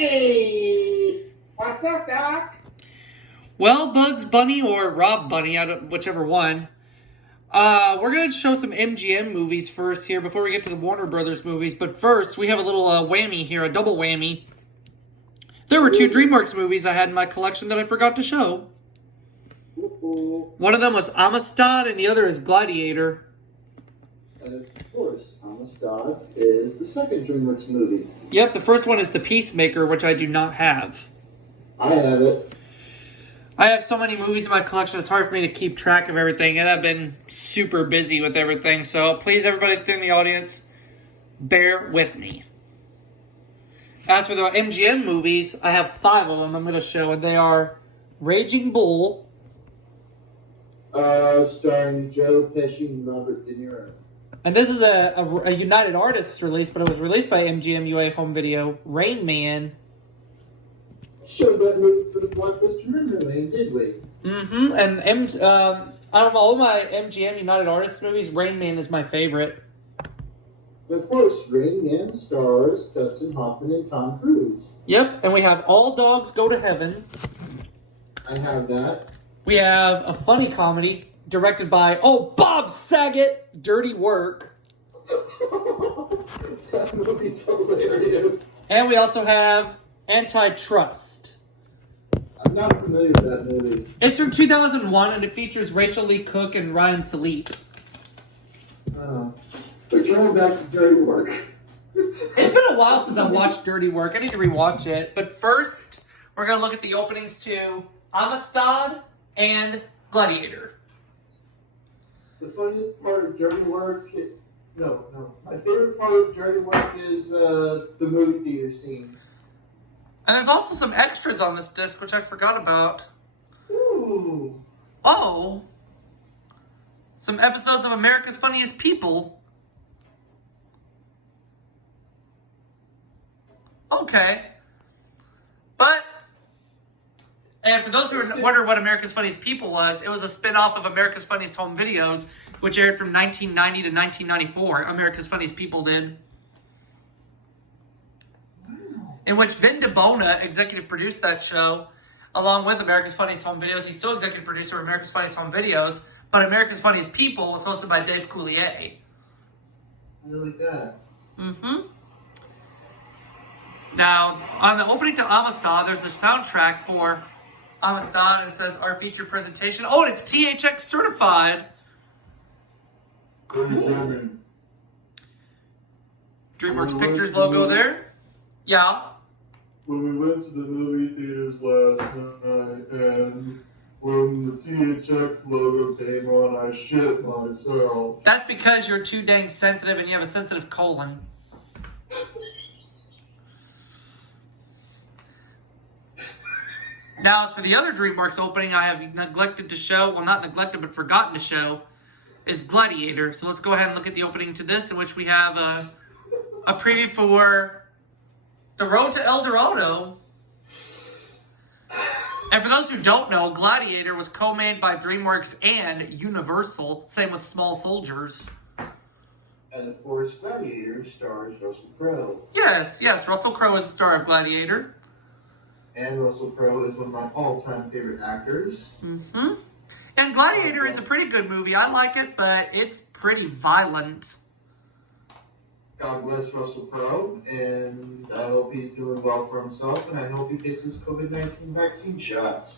Hey, what's up, Doc? Well, Bugs Bunny or Rob Bunny, whichever one. We're going to show some MGM movies first here before we get to the Warner Brothers movies. But first, we have a little whammy here, a double whammy. There were two DreamWorks movies I had in my collection that I forgot to show. One of them was Amistad and the other is Gladiator. And of course, Amistad is the second DreamWorks movie. Yep, the first one is The Peacemaker, which I do not have. I have it. I have so many movies in my collection, it's hard for me to keep track of everything, and I've been super busy with everything, so please, everybody in the audience, bear with me. As for the MGM movies, I have 5 of them I'm going to show, and they are Raging Bull. Starring Joe Pesci and Robert De Niro. And this is a United Artists release, but it was released by MGM UA Home Video. Rain Man. Showed that movie for the Blockbuster Memory Lane, did we? Mm-hmm. And out of all my MGM United Artists movies, Rain Man is my favorite. Of course, Rain Man stars Dustin Hoffman and Tom Cruise. Yep, and we have All Dogs Go to Heaven. I have that. We have a funny comedy directed by, Bob Saget, Dirty Work. That movie's hilarious. And we also have Antitrust. I'm not familiar with that movie. It's from 2001 and it features Rachel Lee Cook and Ryan Phillippe. But going back to Dirty Work. It's been a while since I've watched Dirty Work. I need to rewatch it. But first, we're going to look at the openings to Amistad and Gladiator. The funniest part of Dirty Work... No. My favorite part of Dirty Work is the movie theater scene. And there's also some extras on this disc, which I forgot about. Ooh. Oh. Some episodes of America's Funniest People. Okay. And for those who wonder what America's Funniest People was, it was a spin-off of America's Funniest Home Videos, which aired from 1990 to 1994. America's Funniest People did. In which Vin DeBona executive produced that show, along with America's Funniest Home Videos. He's still executive producer of America's Funniest Home Videos, but America's Funniest People was hosted by Dave Coulier. I like that. Mm-hmm. Now, on the opening to Amistad, there's a soundtrack for Amistad, and it says our feature presentation. Oh, and it's THX certified. Cool. DreamWorks Pictures logo there. Yeah. When we went to the movie theaters last night, and when the THX logo came on, I shit myself. That's because you're too dang sensitive and you have a sensitive colon. Now, as for the other DreamWorks opening I have neglected to show, well, not neglected, but forgotten to show, is Gladiator. So let's go ahead and look at the opening to this, in which we have a preview for The Road to El Dorado. And for those who don't know, Gladiator was co-made by DreamWorks and Universal. Same with Small Soldiers. And of course, Gladiator stars Russell Crowe. Yes, Russell Crowe is the star of Gladiator. And Russell Crowe is one of my all-time favorite actors. Mm-hmm. And Gladiator is a pretty good movie. I like it, but it's pretty violent. God bless Russell Crowe, and I hope he's doing well for himself, and I hope he gets his COVID-19 vaccine shots.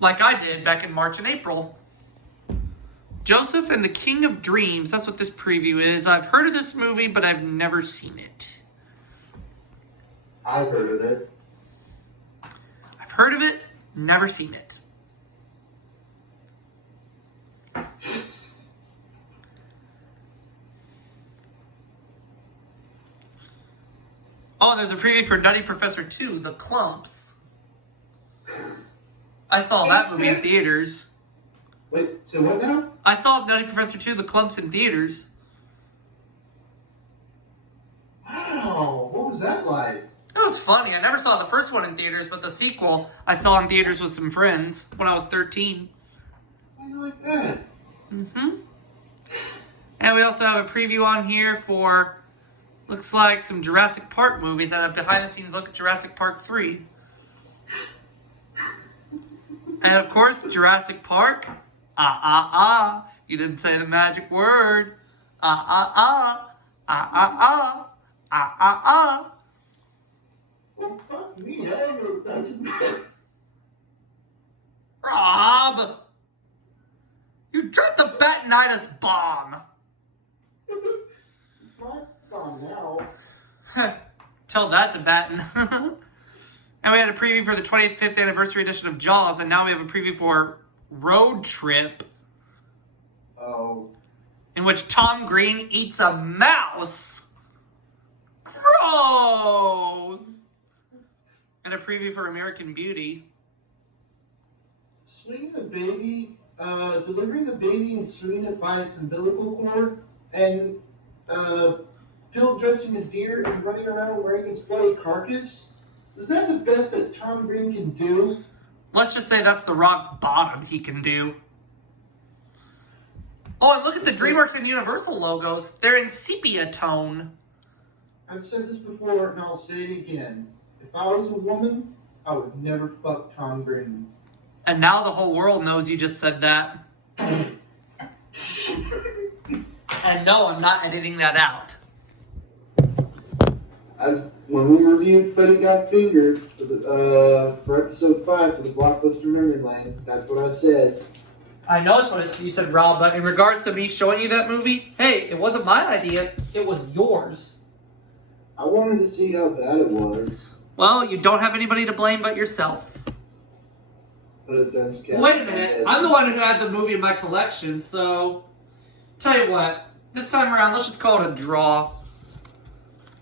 Like I did back in March and April. Joseph and the King of Dreams. That's what this preview is. I've heard of this movie, but I've never seen it. I've heard of it. Heard of it, never seen it. Oh, and there's a preview for Nutty Professor 2, The Clumps. I saw that movie in theaters. Wait, so what now? I saw Nutty Professor 2, The Clumps in theaters. Wow, what was that like? It was funny. I never saw the first one in theaters, but the sequel I saw in theaters with some friends when I was 13. I like that. Mm-hmm. And we also have a preview on here for Looks like some Jurassic Park movies and a behind-the-scenes look at Jurassic Park 3. And of course, Jurassic Park. You didn't say the magic word. Well, fuck me, I don't know that's a Rob! You dropped the Batinitis bomb! It's my bomb now. Tell that to Batten. And we had a preview for the 25th anniversary edition of Jaws, and now we have a preview for Road Trip, Oh. in which Tom Green eats a mouse. Gross! And a preview for American Beauty. Swinging the baby, delivering the baby and swinging it by its umbilical cord, and Phil dressing a deer and running around wearing its bloody carcass? Is that the best that Tom Green can do? Let's just say that's the rock bottom he can do. Oh, and look at the DreamWorks and Universal logos. They're in sepia tone. I've said this before, and I'll say it again. If I was a woman, I would never fuck Tom Green. And now the whole world knows you just said that. And no, I'm not editing that out. When we reviewed Freddy Got Fingered for episode 5 for the Blockbuster Memory Lane, that's what I said. I know it's what you said, Rob, but in regards to me showing you that movie, hey, it wasn't my idea. It was yours. I wanted to see how bad it was. Well, you don't have anybody to blame but yourself. But it does count. Wait a minute. I'm the one who had the movie in my collection, so... Tell you what. This time around, let's just call it a draw.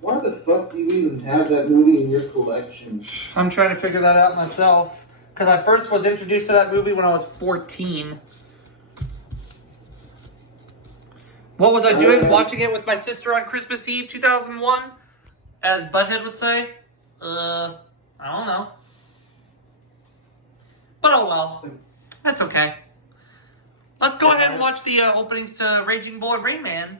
Why the fuck do you even have that movie in your collection? I'm trying to figure that out myself. Because I first was introduced to that movie when I was 14. What was I doing? Watching it with my sister on Christmas Eve 2001? As Butthead would say? I don't know. But oh well. That's okay. Let's go ahead and watch the openings to Raging Bull and Rain Man.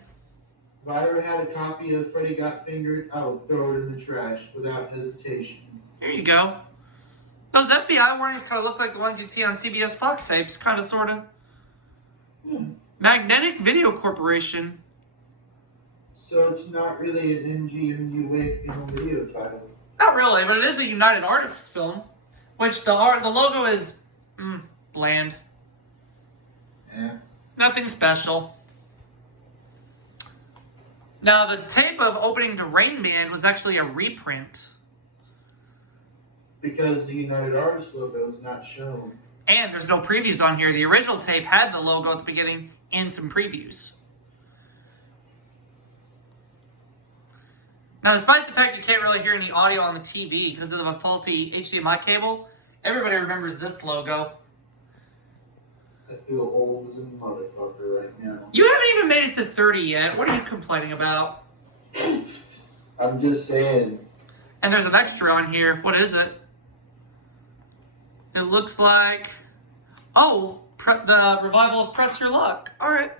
If I ever had a copy of Freddy Got Fingered, I would throw it in the trash without hesitation. There you go. Those FBI warnings kind of look like the ones you'd see on CBS Fox tapes. Kind of, sort of. Magnetic Video Corporation. So it's not really an MGMU video title. Not really, but it is a United Artists film. Which the logo is bland. Yeah. Nothing special. Now, the tape of opening to Rain Man was actually a reprint. Because the United Artists logo is not shown. And there's no previews on here. The original tape had the logo at the beginning and some previews. Now, despite the fact you can't really hear any audio on the TV because of a faulty HDMI cable, everybody remembers this logo. I feel old as a motherfucker right now. You haven't even made it to 30 yet. What are you complaining about? I'm just saying. And there's an extra on here. What is it? It looks like... Oh, the revival of Press Your Luck. All right.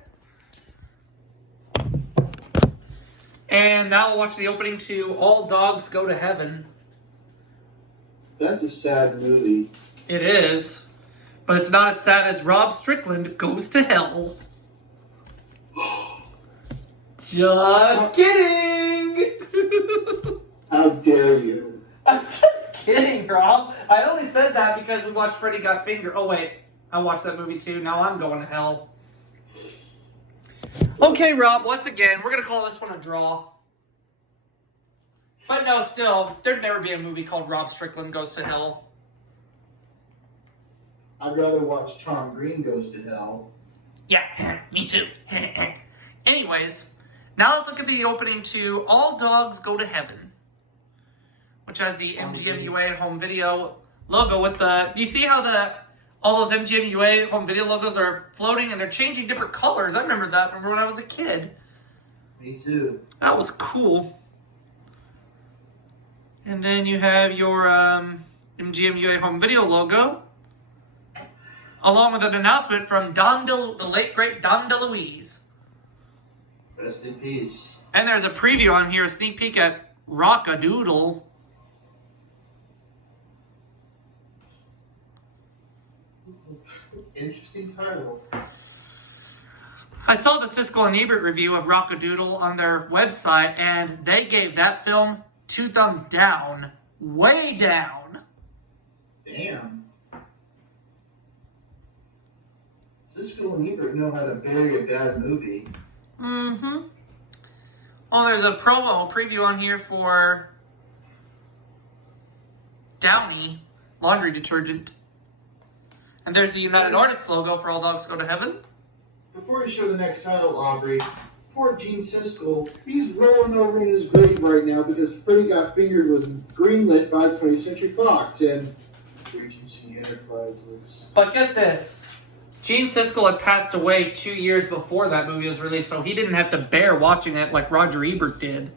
And now we'll watch the opening to All Dogs Go to Heaven. That's a sad movie. It is. But it's not as sad as Rob Strickland Goes to Hell. Just kidding! How dare you? I'm just kidding, Rob. I only said that because we watched Freddy Got Fingered. Oh, wait. I watched that movie, too. Now I'm going to hell. Okay, Rob. Once again, we're going to call this one a draw. But no, still, there'd never be a movie called Rob Strickland Goes to Hell. I'd rather watch Tom Green Goes to Hell. Yeah, me too. Anyways, now let's look at the opening to All Dogs Go to Heaven, which has the MGMUA home video logo with the... Do you see how all those MGMUA home video logos are floating and they're changing different colors? I remember that from when I was a kid. Me too. That was cool. And then you have your MGMUA home video logo, along with an announcement from the late, great Don DeLuise. Rest in peace. And there's a preview on here, a sneak peek at Rock-a-Doodle. Interesting title. I saw the Siskel and Ebert review of Rock-a-Doodle on their website, and they gave that film 2 thumbs down. Way down. Damn. Siskel and Ebert know how to bury a bad movie. Mm-hmm. Oh, there's a promo preview on here for Downy laundry detergent. And there's the United Artists logo for All Dogs Go to Heaven. Before we show the next title, Aubrey, poor Gene Siskel, he's rolling over in his grave right now because Freddy Got Fingered was greenlit by 20th Century Fox and Regency Enterprises. But get this. Gene Siskel had passed away 2 years before that movie was released, so he didn't have to bear watching it like Roger Ebert did.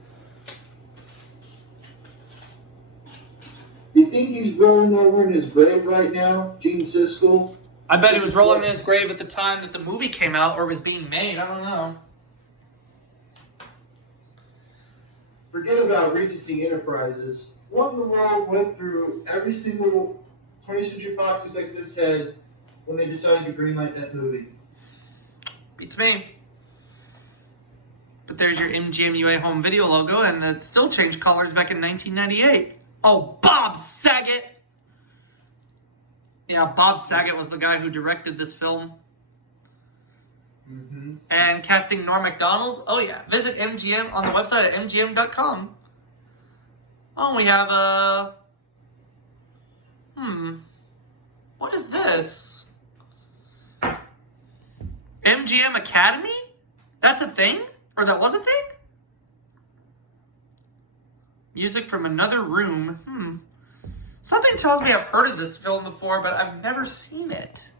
Do you think he's rolling over in his grave right now, Gene Siskel? I bet he was rolling in his grave at the time that the movie came out or was being made. I don't know. Forget about Regency Enterprises. What in the world went through every single 20th Century Fox executive's head when they decided to greenlight that movie? Beats me. But there's your MGM UA home video logo, and it still changed colors back in 1998. Oh, Bob Saget! Yeah, Bob Saget was the guy who directed this film. Mm-hmm. And casting Norm Macdonald. Oh, yeah. Visit MGM on the website at mgm.com. Oh, we have a... What is this? MGM Academy? That's a thing? Or that was a thing? Music from Another Room. Something tells me I've heard of this film before, but I've never seen it.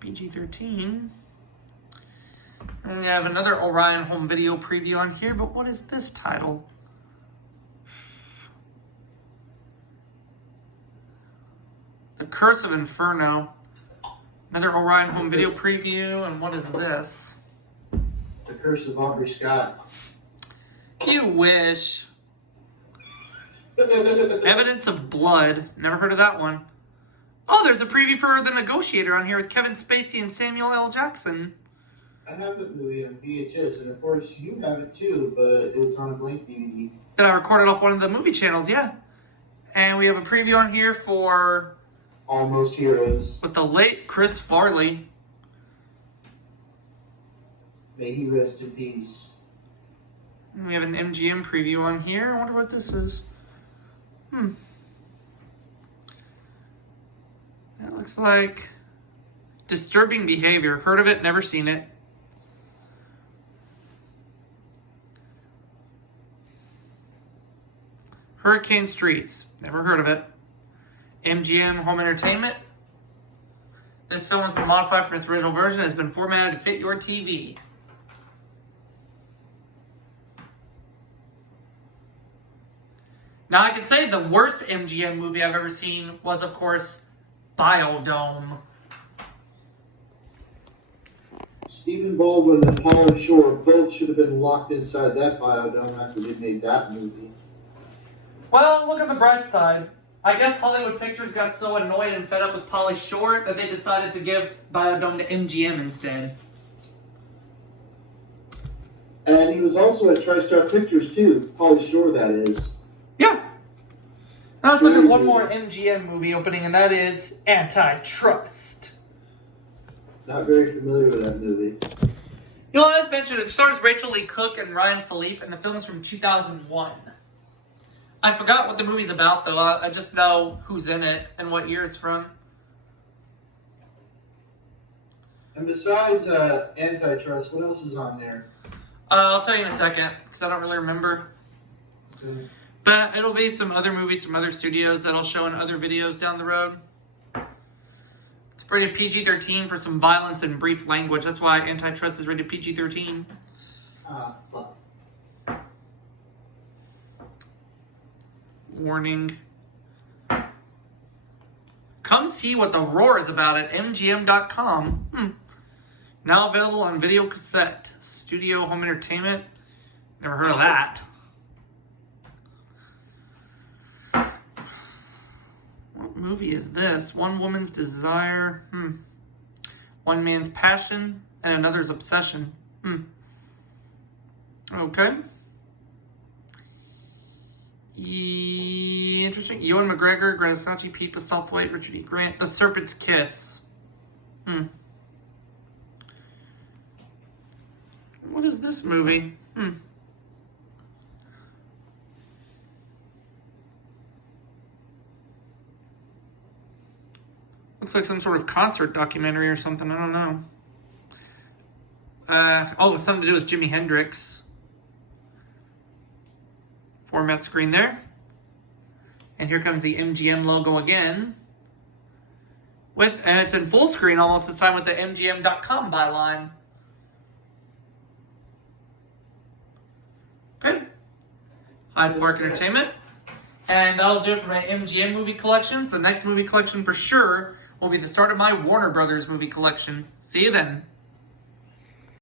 PG-13. And we have another Orion home video preview on here, but what is this title? The Curse of Inferno. Another Orion home video preview, and what is this? The Curse of Aubrey Scott. You wish. Evidence of Blood. Never heard of that one. Oh, there's a preview for The Negotiator on here with Kevin Spacey and Samuel L. Jackson. I have that movie on VHS, and of course you have it too, but it's on a blank DVD. That I recorded off one of the movie channels, yeah. And we have a preview on here for... Almost Heroes. With the late Chris Farley. May he rest in peace. And we have an MGM preview on here. I wonder what this is. That looks like Disturbing Behavior. Heard of it, never seen it. Hurricane Streets. Never heard of it. MGM Home Entertainment. This film has been modified from its original version and has been formatted to fit your TV. Now, I can say the worst MGM movie I've ever seen was, of course, Biodome. Stephen Baldwin and Pauly Shore both should have been locked inside that Biodome after they made that movie. Well, look at the bright side. I guess Hollywood Pictures got so annoyed and fed up with Pauly Shore that they decided to give Biodome to MGM instead. And he was also at TriStar Pictures too, Pauly Shore that is. Yeah. Now let's look at one more MGM movie opening, and that is Antitrust. Not very familiar with that movie. You know, as mentioned, it stars Rachel Lee Cook and Ryan Philippe, and the film's from 2001. I forgot what the movie's about, though. I just know who's in it and what year it's from. And besides Antitrust, what else is on there? I'll tell you in a second, because I don't really remember. Okay. But it'll be some other movies from other studios that I'll show in other videos down the road. It's rated PG-13 for some violence and brief language. That's why Antitrust is rated PG-13. Fuck. Warning. Come see what the roar is about at MGM.com. Now available on video cassette. Studio Home Entertainment. Never heard of that. What movie is this? One woman's desire. One man's passion and another's obsession. Okay. Interesting. Ewan McGregor, Greta Sachi, Pete Postlethwaite, Richard E. Grant. The Serpent's Kiss. What is this movie? Looks like some sort of concert documentary or something. I don't know. It's something to do with Jimi Hendrix. Format screen there. And here comes the MGM logo again. And it's in full screen almost this time with the MGM.com byline. Good. Hyde Park Entertainment. And that'll do it for my MGM movie collections. The next movie collection for sure will be the start of my Warner Brothers movie collection. See you then.